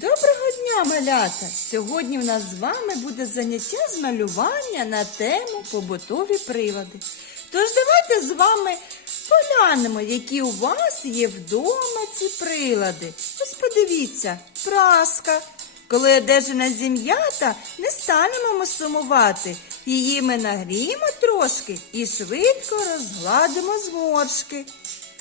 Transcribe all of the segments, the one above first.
Доброго дня, малята! Сьогодні в нас з вами буде заняття з малювання на тему побутові прилади. Тож давайте з вами поглянемо, які у вас є вдома ці прилади. Ось подивіться, праска. Коли одежина зім'ята, не станемо ми сумувати. Її ми нагріємо трошки і швидко розгладимо зморшки.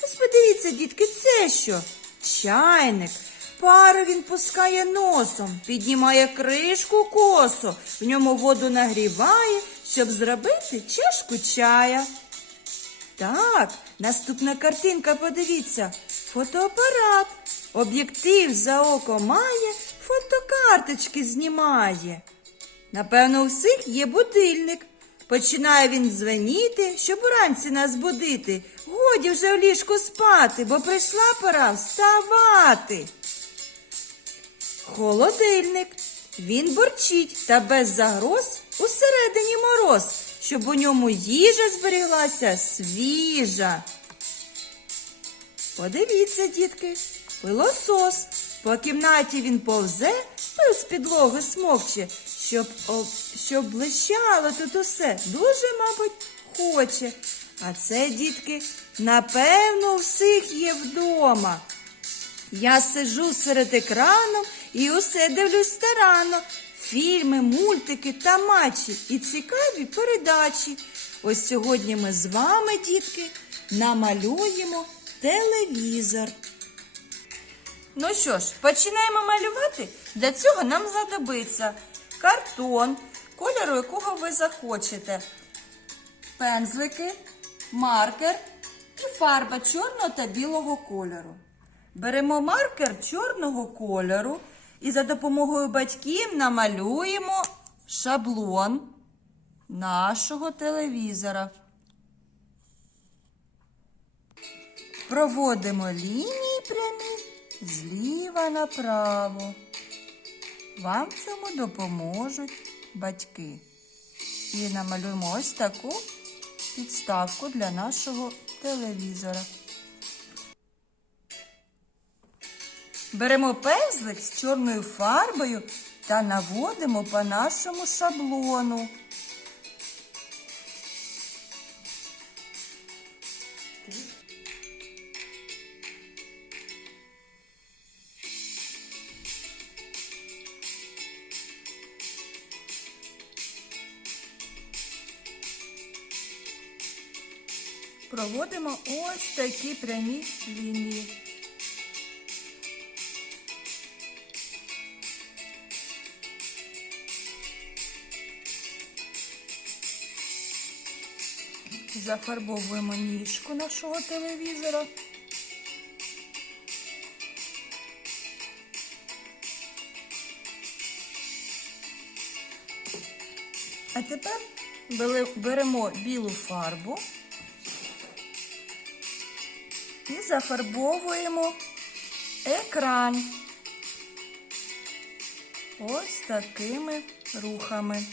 Ось подивіться, дітки, це що? Чайник. Пару він пускає носом, піднімає кришку косо, в ньому воду нагріває, щоб зробити чашку чая. Так, наступна картинка, подивіться. Фотоапарат. Об'єктив за око має, фотокарточки знімає. Напевно, у всіх є будильник. Починає він дзвеніти, щоб уранці нас будити. Годі вже в ліжку спати, бо прийшла пора вставати. Холодильник. Він борчить та без загроз усередині мороз, щоб у ньому їжа зберіглася свіжа. Подивіться, дітки, пилосос. По кімнаті він повзе, пил з підлоги смокче, щоб, об- щоб блищало тут усе. Дуже, мабуть, хоче. А це, дітки, напевно, у всіх є вдома. Я сижу серед екрану і усе дивлюсь старанно. Фільми, мультики та матчі і цікаві передачі. Ось сьогодні ми з вами, дітки, намалюємо телевізор. Ну що ж, починаємо малювати. Для цього нам знадобиться картон, кольору якого ви захочете, пензлики, маркер і фарба чорного та білого кольору. Беремо маркер чорного кольору і за допомогою батьків намалюємо шаблон нашого телевізора. Проводимо лінії прямі зліва направо. Вам в цьому допоможуть батьки. І намалюємо ось таку підставку для нашого телевізора. Беремо пензлик з чорною фарбою та наводимо по нашому шаблону. Проводимо ось такі прямі лінії. Зафарбовуємо ніжку нашого телевізора. А тепер беремо білу фарбу і зафарбовуємо екран ось такими рухами.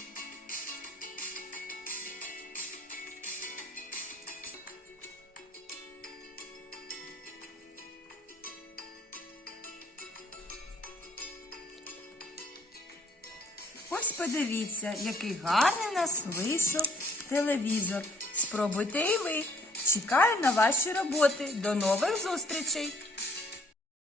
Ось подивіться, який гарний у нас вийшов телевізор. Спробуйте і ви. Чекаю на ваші роботи. До нових зустрічей!